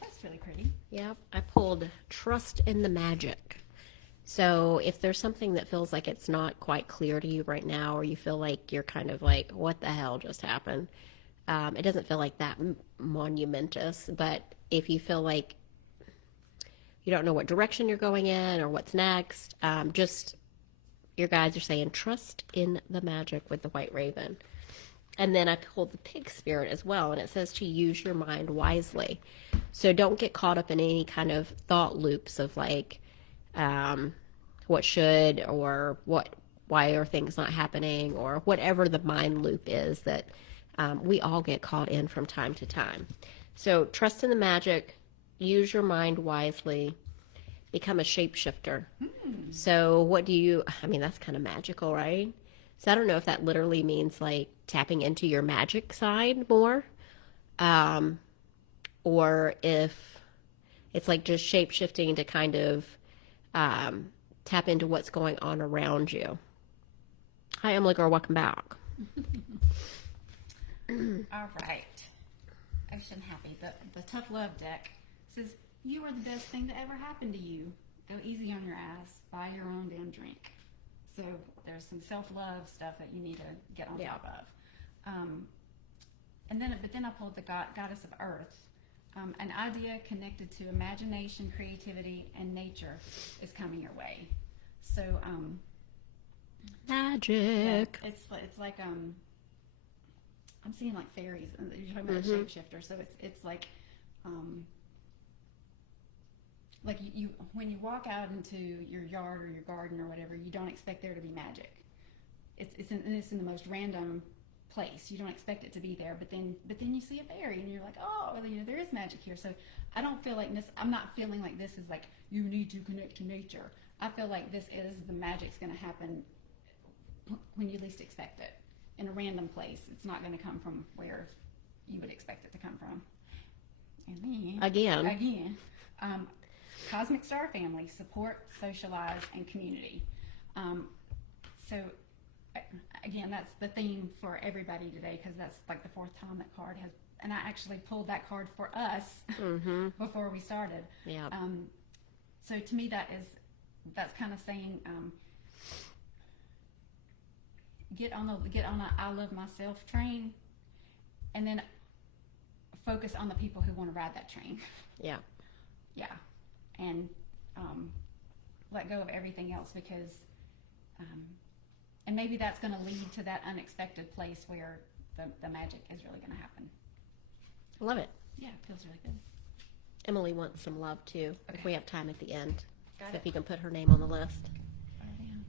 that's really pretty. Yep. I pulled Trust in the Magic. So if there's something that feels like it's not quite clear to you right now, or you feel like you're kind of like, what the hell just happened? It doesn't feel like that monumentous, but if you feel like you don't know what direction you're going in or what's next, just your guides are saying, trust in the magic with the white raven. And then I pulled the pig spirit as well, and it says to use your mind wisely. So don't get caught up in any kind of thought loops of like, what should, or why are things not happening, or whatever the mind loop is that We all get caught in from time to time. So trust in the magic, use your mind wisely, become a shapeshifter. So what do you, I mean, that's kind of magical, right? So I don't know if that literally means like tapping into your magic side more, or if it's like just shape-shifting to kind of tap into what's going on around you. Hi, Emily Girl, welcome back. All right. Oceanhappy, the tough love deck says, you are the best thing to ever happen to you. Go easy on your ass. Buy your own damn drink. So there's some self-love stuff that you need to get on top of. But then I pulled the goddess of earth. An idea connected to imagination, creativity, and nature is coming your way. So Magic. yeah, it's like I'm seeing like fairies. You're talking about a shapeshifter, so it's like you when you walk out into your yard or your garden or whatever, you don't expect there to be magic. It's in the most random place. You don't expect it to be there, but then you see a fairy and you're like, oh, well, there is magic here. So I don't feel like this. I'm not feeling like this is like you need to connect to nature. I feel like this is the magic's going to happen when you least expect it, in a random place. It's not going to come from where you would expect it to come from. And then again, cosmic star family, support, socialize, and community. So again, that's the theme for everybody today, because that's like the fourth time that card has, and I actually pulled that card for us before we started. Yeah. So to me, that's kind of saying, get on a I love myself train, and then focus on the people who want to ride that train. Yeah. Yeah. And let go of everything else, because and maybe that's going to lead to that unexpected place where the magic is really going to happen. Love it. Yeah, it feels really good. Emily wants some love too, if we have time at the end. Got So it. if you can put her name on the list. Write it down.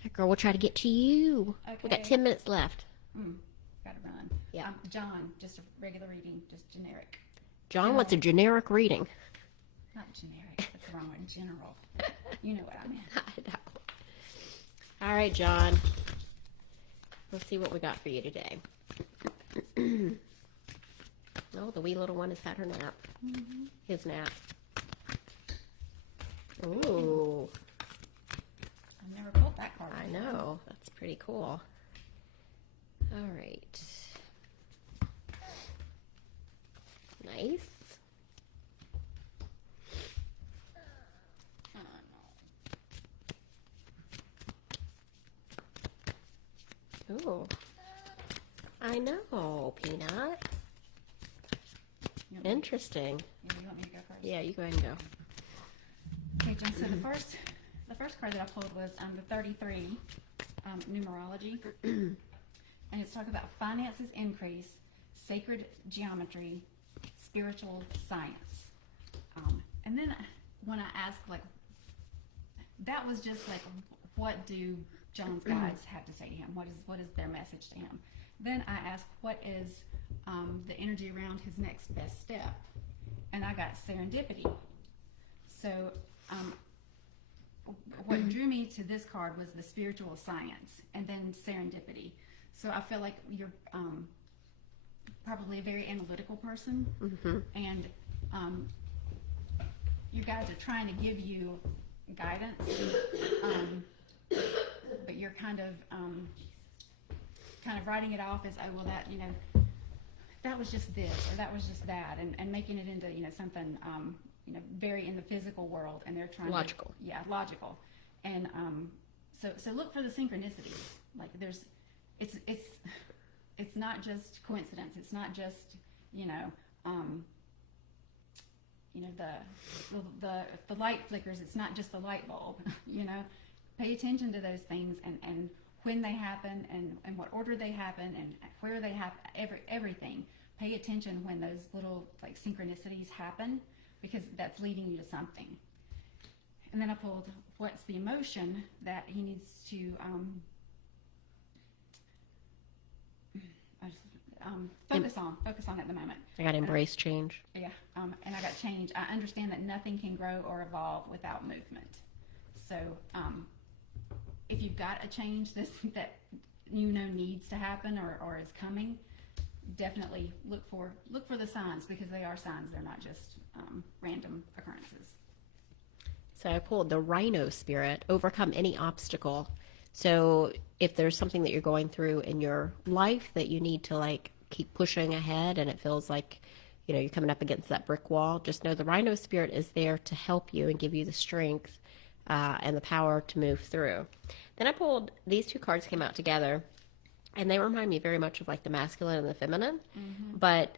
Hey, girl, we'll try to get to you. We got Okay. 10 minutes left. Gotta run. Yeah. John, just a regular reading, just generic. John wants a generic reading. Not generic. That's the wrong word. General. You know what I meant. I know. All right, John. Let's see what we got for you today. Oh, the wee little one has had her nap. His nap. Ooh. I've never pulled that card. I know. That's pretty cool. All right. Nice. Ooh. I know, Peanut. Interesting. Yeah, you want me to go first? Yeah, you go ahead and go. Okay, Jen, so the first card that I pulled was the 33 numerology, and it's talking about finances increase, sacred geometry, spiritual science. And then when I asked, like, that was just like, what do John's guides have to say to him? What is their message to him? Then I asked, what is the energy around his next best step? And I got serendipity. So what drew me to this card was the spiritual science, and then serendipity. So I feel like you're probably a very analytical person, and your guides are trying to give you guidance, but you're kind of writing it off as, oh, well, that, that was just this, or that was just that, and making it into, something, very in the physical world, and they're trying logical. Logical. And so look for the synchronicities. Like it's not just coincidence. It's not just, the light flickers. It's not just the light bulb, Pay attention to those things, and when they happen, and what order they happen, and where they happen, everything. Pay attention when those little, like, synchronicities happen, because that's leading you to something. And then I pulled, what's the emotion that he needs to focus on at the moment. I got to embrace change. Yeah, and I got change. I understand that nothing can grow or evolve without movement. So if you've got a change that needs to happen or is coming, definitely look for the signs, because they are signs. They're not just random occurrences. So I pulled the Rhino spirit, overcome any obstacle. So if there's something that you're going through in your life that you need to like keep pushing ahead and it feels like, you're coming up against that brick wall, just know the Rhino spirit is there to help you and give you the strength and the power to move through. Then I pulled, these two cards came out together, and they remind me very much of like the masculine and the feminine. Mm-hmm. But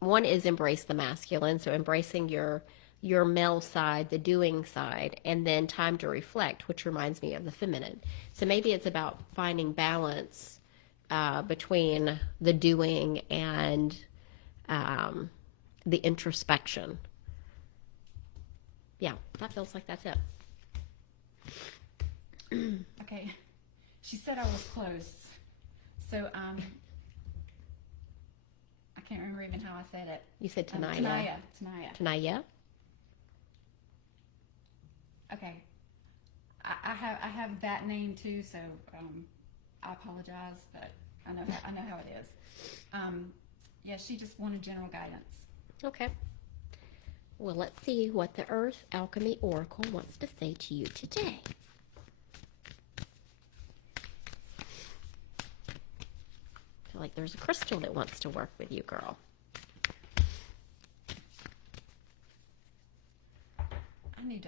one is embrace the masculine, so embracing your male side, the doing side, and then time to reflect, which reminds me of the feminine. So maybe it's about finding balance between the doing and the introspection. Yeah, that feels like that's it. Okay. She said I was close. So, I can't remember even how I said it. You said Tinayah. Tinayah? Okay. I have that name too, so I apologize, but I know how it is. Yeah, she just wanted general guidance. Okay. Well, let's see what the Earth Alchemy Oracle wants to say to you today. I feel like there's a crystal that wants to work with you, girl. I need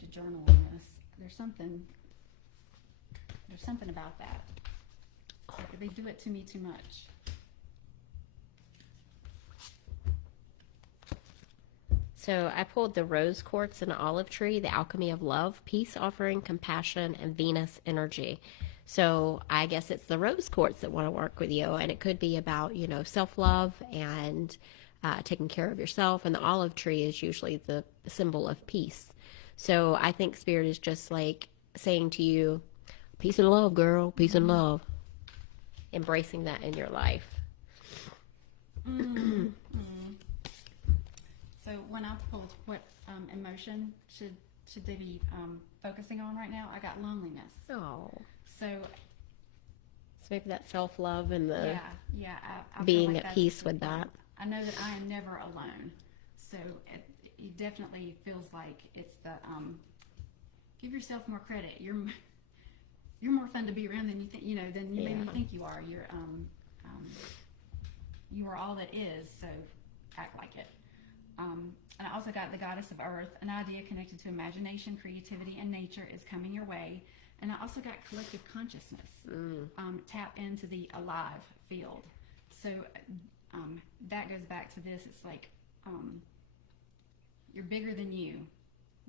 to journal on this. There's something about that. Like, they do it to me too much. So I pulled the rose quartz and olive tree, the alchemy of love, peace offering, compassion, and Venus energy. So I guess it's the rose quartz that want to work with you, and it could be about, self-love and taking care of yourself. And the olive tree is usually the symbol of peace. So I think Spirit is just like saying to you, peace and love, girl, peace and love. Embracing that in your life. Mm-hmm. So when I pulled what emotion should they be focusing on right now, I got loneliness. Oh. So maybe that self-love and the I being like at peace with that. I know that I am never alone. So it definitely feels like it's the give yourself more credit. You're more fun to be around than you think. Than you maybe think you are. You are all that is. So act like it. And I also got the goddess of earth. An idea connected to imagination, creativity, and nature is coming your way. And I also got collective consciousness. Tap into the alive field. So that goes back to this. It's like you're bigger than you.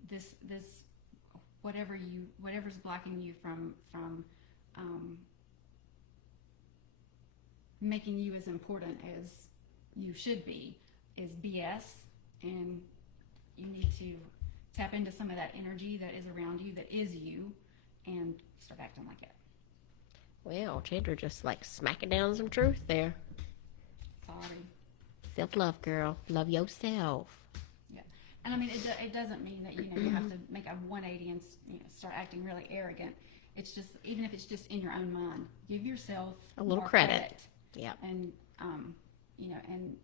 This whatever's blocking you from making you as important as you should be is BS, and you need to tap into some of that energy that is around you, that is you, and start acting like it. Well, Chandra just like smacking down some truth there. Sorry. Self-love, girl. Love yourself. Yeah. And I mean, it doesn't mean that, you have to make a 180 and start acting really arrogant. It's just, even if it's just in your own mind, give yourself a little more credit. Yeah. And, and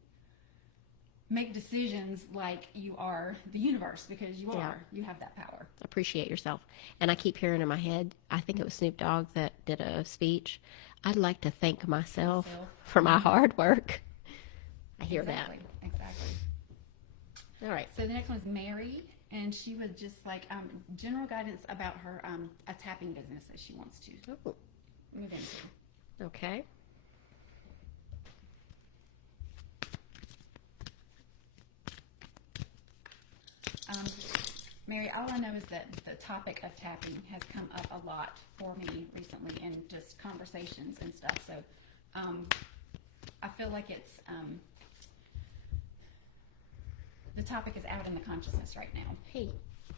make decisions like you are the universe, because you are. You have that power. Appreciate yourself. And I keep hearing in my head, I think it was Snoop Dogg that did a speech, I'd like to thank myself for my hard work. I hear that. Exactly. All right. So the next one is Mary, and she would just like general guidance about her a tapping business that she wants to move into. Okay. Mary, all I know is that the topic of tapping has come up a lot for me recently in just conversations and stuff. So I feel like it's the topic is out in the consciousness right now. Hey,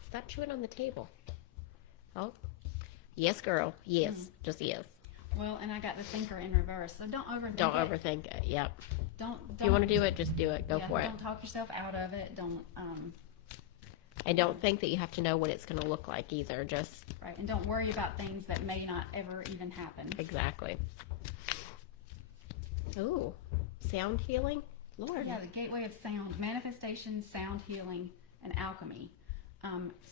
stop chewing on the table. Oh, yes, girl. Yes, just yes. Well, and I got the thinker in reverse. So don't overthink Don't it. overthink it. Yep. Don't If you want to do it, just do it. Go for it. Don't talk yourself out of it. Don't And don't think that you have to know what it's going to look like either. Just right. And don't worry about things that may not ever even happen. exactly. Ooh, sound healing, Lord. Yeah, the gateway of sound, manifestation, sound healing, and alchemy.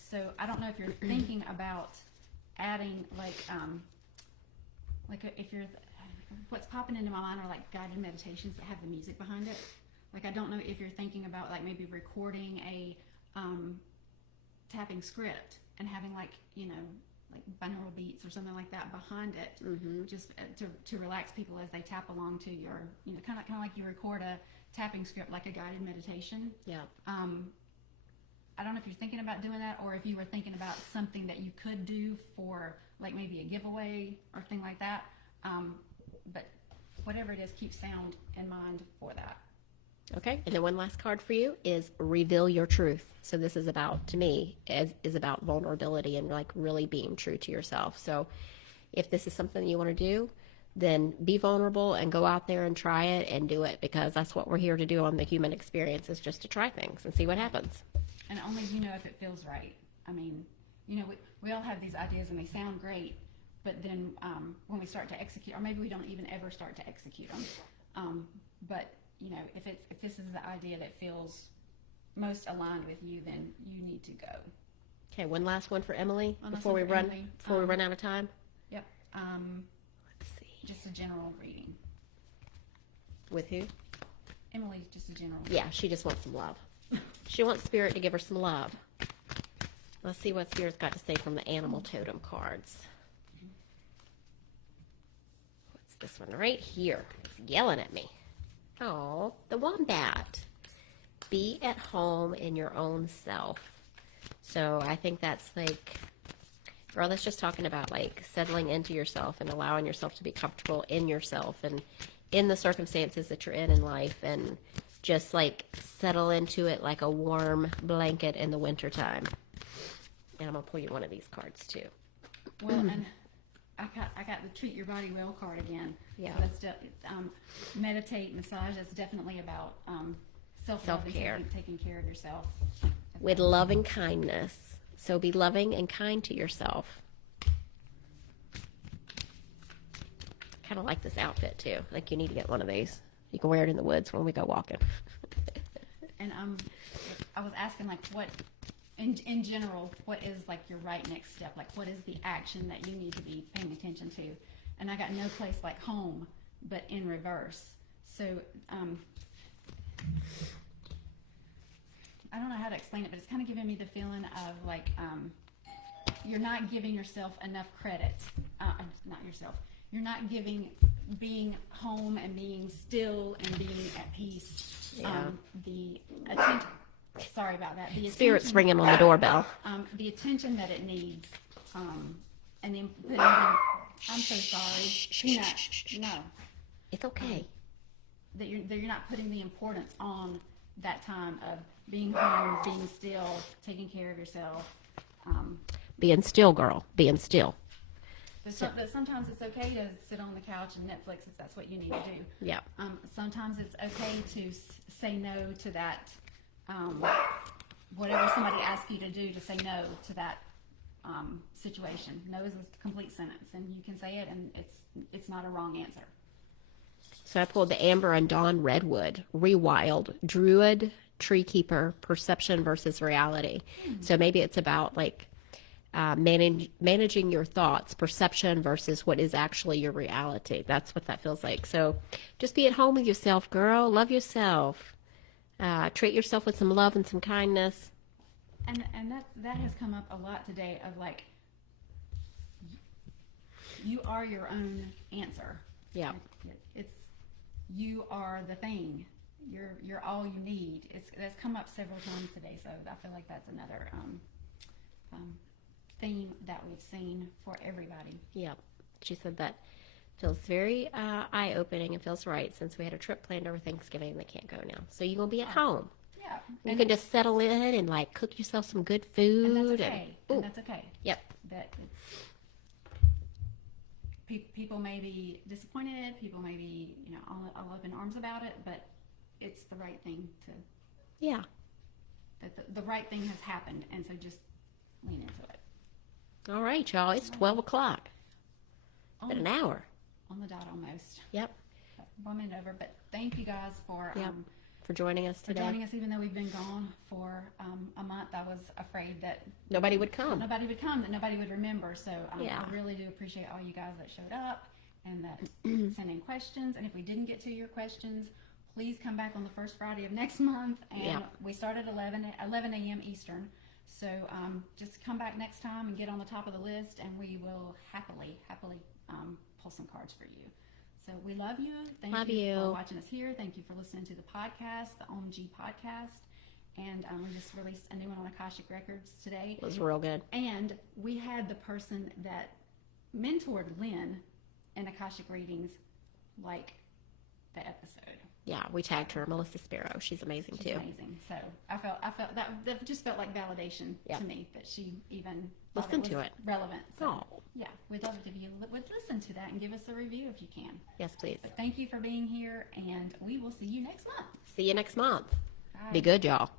So I don't know if you're thinking about adding if you're what's popping into my mind are like guided meditations that have the music behind it. Like I don't know if you're thinking about like maybe recording a tapping script and having like binaural beats or something like that behind it, just to relax people as they tap along to your kind of like you record a tapping script like a guided meditation. Yeah. I don't know if you're thinking about doing that or if you were thinking about something that you could do for like maybe a giveaway or thing like that. But whatever it is, keep sound in mind for that. Okay, and then one last card for you is reveal your truth. So this is about, to me, is about vulnerability and like really being true to yourself. So if this is something you want to do, then be vulnerable and go out there and try it and do it, because that's what we're here to do on the human experience, is just to try things and see what happens. And only you know if it feels right. I mean, we all have these ideas and they sound great, but then when we start to execute, or maybe we don't even ever start to execute them. But if this is the idea that feels most aligned with you, then you need to go. Okay, one last one for Emily before we Emily. run out of time. Yep. Let's see. Just a general reading. With who? Emily, just a general. Yeah, she just wants some love. She wants Spirit to give her some love. Let's see what Spirit's got to say from the animal totem cards. What's this one right here? It's yelling at me. Oh, the wombat. Be at home in your own self. So I think that's like, girl, that's just talking about like settling into yourself and allowing yourself to be comfortable in yourself and in the circumstances that you're in life, and just like settle into it like a warm blanket in the wintertime. And I'm going to pull you one of these cards too. Well, and I got the treat your body well card again. Yeah. So that's meditate, massage. That's definitely about Self-care. taking care of yourself. With love and kindness. So be loving and kind to yourself. Kind of like this outfit too. Like you need to get one of these. You can wear it in the woods when we go walking. And I was asking like what, in general, what is like your right next step? Like what is the action that you need to be paying attention to? And I got no place like home, but in reverse. So I don't know how to explain it, but it's kind of giving me the feeling of like you're not giving yourself enough credit. Not yourself. You're not giving being home and being still and being at peace the attention. Sorry about that. The Spirit's ringing on the doorbell. The attention that it needs, and then putting. I'm so sorry. No. It's okay. That you're not putting the importance on that time of being home, being still, taking care of yourself. Being still, girl. Being still. That sometimes it's okay to sit on the couch and Netflix if that's what you need to do. Yeah. Sometimes it's okay to say no to that, whatever somebody asks you to do, to say no to that situation. No is a complete sentence, and you can say it, and it's not a wrong answer. So I pulled the Amber and Dawn Redwood, Rewild, Druid, Tree Keeper, Perception versus Reality. So maybe it's about like managing your thoughts, perception versus what is actually your reality. That's what that feels like. So just be at home with yourself, girl. Love yourself. Treat yourself with some love and some kindness. And that has come up a lot today of like, you are your own answer. Yeah. It's you are the thing. You're all you need. That's come up several times today, so I feel like that's another theme that we've seen for everybody. Yeah. She said that feels very eye-opening and feels right, since we had a trip planned over Thanksgiving and they can't go now. So you're going to be at home. Yeah. You can just settle in and like cook yourself some good food. And that's okay. And that's okay. Yep. That it's people may be disappointed, people may be, all up in arms about it, but it's the right thing to. Yeah. That the right thing has happened, and so just lean into it. All right, y'all. It's 12 o'clock. Been an hour. On the dot almost. Yep. 1 minute over, but thank you guys for joining us today. For joining us, even though we've been gone for a month. I was afraid that nobody would come. That nobody would remember. So Yeah. I really do appreciate all you guys that showed up and that sent in questions. And if we didn't get to your questions, please come back on the first Friday of next month. And we start at 11 a.m. Eastern. So just come back next time and get on the top of the list, and we will happily pull some cards for you. So we love you. Thank you for watching us here. Thank you for listening to the podcast, the Ohm-g Podcast. And we just released a new one on Akashic Records today. It was real good. And we had the person that mentored Lynn in Akashic readings like the episode. Yeah, we tagged her, Melissa Sparrow. She's amazing too. Amazing. So I felt that just felt like validation to me that she even listened to it. Relevant. So, oh. Yeah, we'd love it if you would listen to that and give us a review if you can. Yes, please. But thank you for being here, and we will see you next month. See you next month. Bye. Be good, y'all.